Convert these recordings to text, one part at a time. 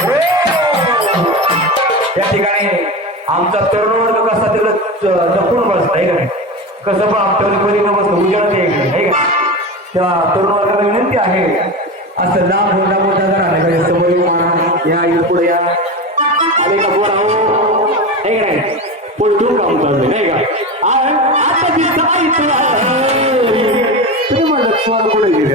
हो! या ठिकाणी आमचा तरुण वर्ग कसा त्याला जपून बसला आहे का नाही? कसं पण आमच्या कोणी न बसलं उजेडात आहे का नाही? तरुण वर्गाला विनंती आहे असं लांब मोठा मोठा जरा नाही पाहिजे समोर मारा या इथं पुढे या. अरे का आहो? आहे का नाही? पलटून काम चाललंय नाही का? तुम्ही म्हणलं गेले.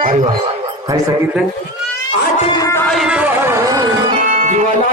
अरे वा. काय सांगितलं